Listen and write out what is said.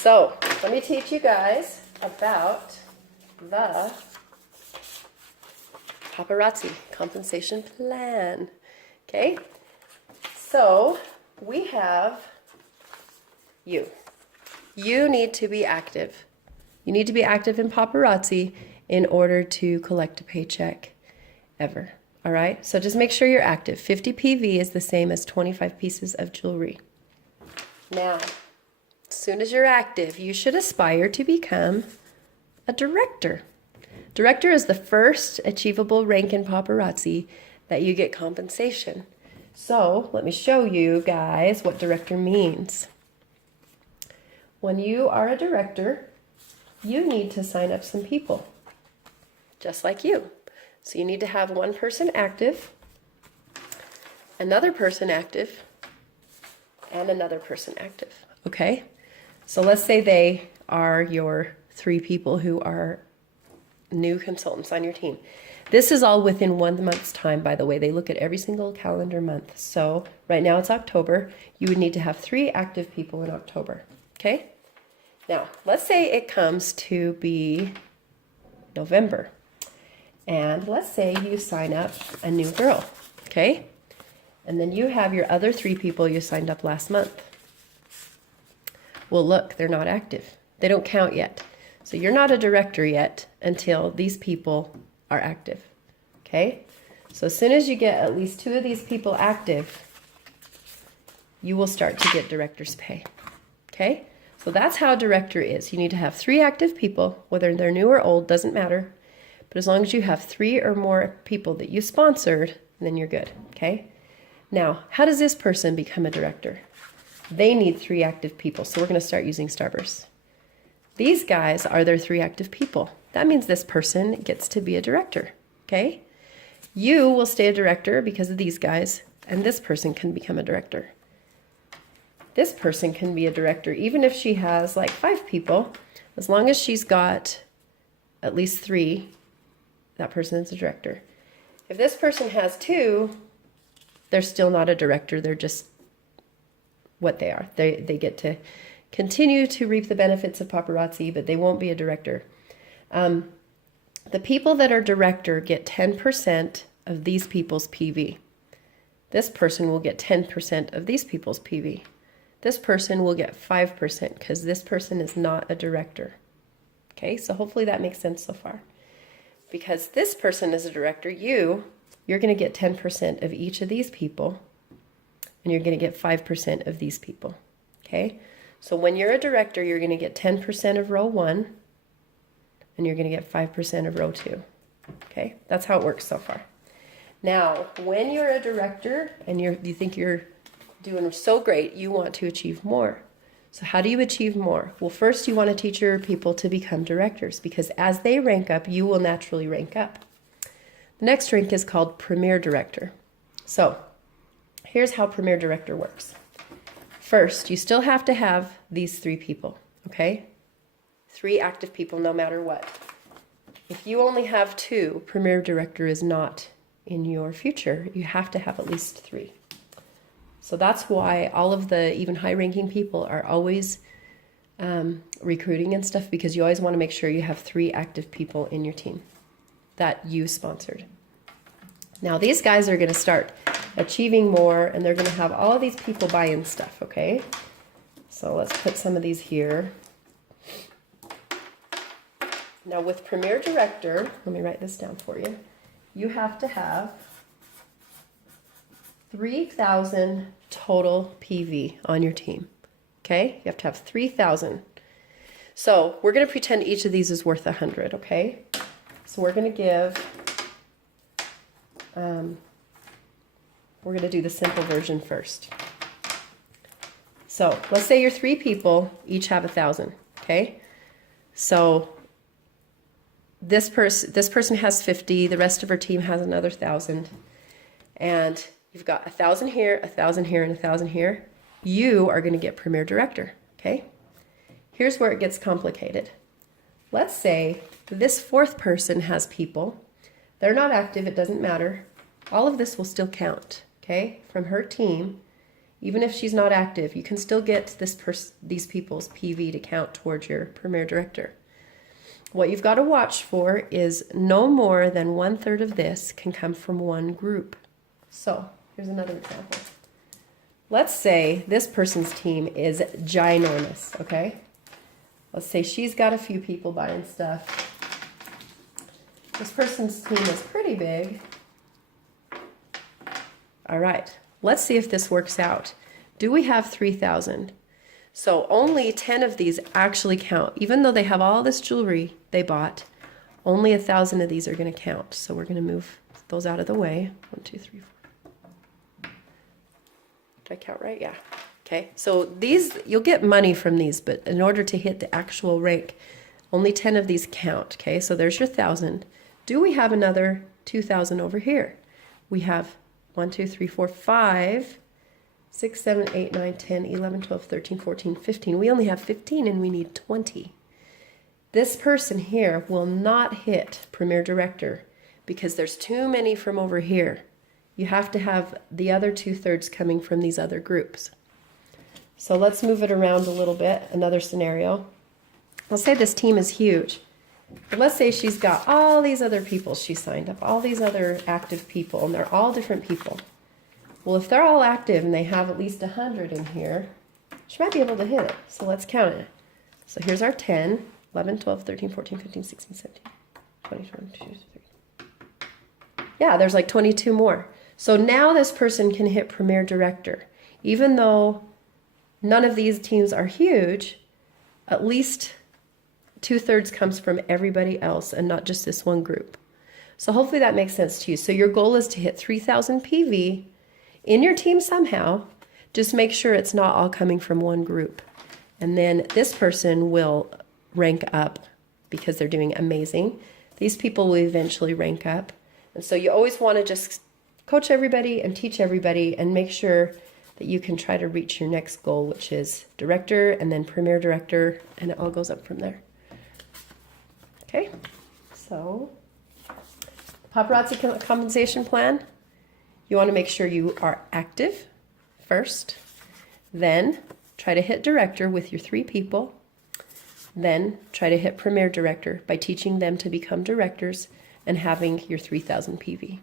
So let me teach you guys about the Paparazzi compensation plan. Okay, so we have you. You need to be active. You need to be active in Paparazzi in order to collect a paycheck ever. All right, so just make sure you're active. 50 PV is the same as 25 pieces of jewelry. Now, as soon as you're active, you should aspire to become a director. Director is the first achievable rank in Paparazzi that you get compensation. So let me show you guys what director means. When you are a director, you need to sign up some people, just like you. So you need to have one person active, another person active, and another person active, okay? So let's say they are your 3 people who are new consultants on your team. This is all within 1 month's time, by the way. They look at every single calendar month. So right now it's October. You would need to have 3 active people in October, okay? Now, let's say it comes to be November. And let's say you sign up a new girl, okay? And then you have your other 3 people you signed up last month. Well, look, they're not active. They don't count yet. So you're not a director yet until these people are active, okay? So as soon as you get at least 2 of these people active, you will start to get director's pay, okay? So that's how a director is. You need to have 3 active people, whether they're new or old, doesn't matter. But as long as you have 3 or more people that you sponsored, then you're good, okay? Now, how does this person become a director? They need 3 active people, so we're going to start using Starburst. These guys are their 3 active people. That means this person gets to be a director, okay? You will stay a director because of these guys, and this person can become a director. This person can be a director even if she has like 5 people. As long as she's got at least 3, that person is a director. If this person has 2, they're still not a director. They're just what they are. They get to continue to reap the benefits of Paparazzi, but they won't be a director. The people that are director get 10% of these people's PV. This person will get 10% of these people's PV. This person will get 5% because this person is not a director. Okay, so hopefully that makes sense so far. Because this person is a director, you're going to get 10% of each of these people, and you're going to get 5% of these people. Okay, so when you're a director, you're going to get 10% of row 1, and you're going to get 5% of row 2. Okay, that's how it works so far. Now, when you're a director and you think you're doing so great, you want to achieve more. So how do you achieve more? Well, first you want to teach your people to become directors because as they rank up, you will naturally rank up. The next rank is called Premier Director. So here's how Premier Director works. First, you still have to have these 3 people, okay? 3 active people no matter what. If you only have 2, Premier Director is not in your future. You have to have at least 3. So that's why all of the even high-ranking people are always recruiting and stuff because you always want to make sure you have 3 active people in your team that you sponsored. Now these guys are going to start achieving more and they're going to have all of these people buy in stuff, okay? So let's put some of these here. Now with Premier Director, let me write this down for you. You have to have 3,000 total PV on your team, okay? You have to have 3,000. So we're going to pretend each of these is worth 100, okay? So we're going to give, we're going to do the simple version first. So let's say your 3 people each have 1,000, okay? So this person has 50, the rest of her team has another 1,000, and you've got 1,000 here, 1,000 here, and 1,000 here. You are going to get Premier Director, okay? Here's where it gets complicated. Let's say this 4th person has people. They're not active, it doesn't matter. All of this will still count, okay? From her team, Even if she's not active, you can still get these people's PV to count towards your Premier Director. What you've got to watch for is no more than 1/3 of this can come from one group. So here's another example. Let's say this person's team is ginormous, okay? Let's say she's got a few people buying stuff. This person's team is pretty big. All right, let's see if this works out. Do we have 3,000? So only 10 of these actually count. Even though they have all this jewelry they bought, only 1,000 of these are going to count. So we're going to move those out of the way. 1, 2, 3, 4. Did I count right? Yeah. Okay. So these, you'll get money from these, but in order to hit the actual rank, only 10 of these count. Okay. So there's your 1,000. Do we have another 2,000 over here? We have 1, 2, 3, 4, 5, 6, 7, 8, 9, 10, 11, 12, 13, 14, 15. We only have 15 and we need 20. This person here will not hit Premier Director because there's too many from over here. You have to have the other 2/3 coming from these other groups. So let's move it around a little bit. Another scenario. Let's say this team is huge. But let's say she's got all these other people she signed up, all these other active people, and they're all different people. Well, if they're all active and they have at least 100 in here, she might be able to hit it. So let's count it. So here's our 10, 11, 12, 13, 14, 15, 16, 17, 20, 22, 23. Yeah, there's like 22 more. So now this person can hit Premier Director. Even though none of these teams are huge, at least 2/3 comes from everybody else and not just this one group. So hopefully that makes sense to you. So your goal is to hit 3,000 PV in your team somehow. Just make sure it's not all coming from one group. And then this person will rank up because they're doing amazing. These people will eventually rank up. And so you always want to just coach everybody and teach everybody and make sure that you can try to reach your next goal, which is Director and then Premier Director, and it all goes up from there. Okay, so Paparazzi compensation plan, you want to make sure you are active first, then try to hit Director with your 3 people, then try to hit Premier Director by teaching them to become directors and having your 3,000 PV.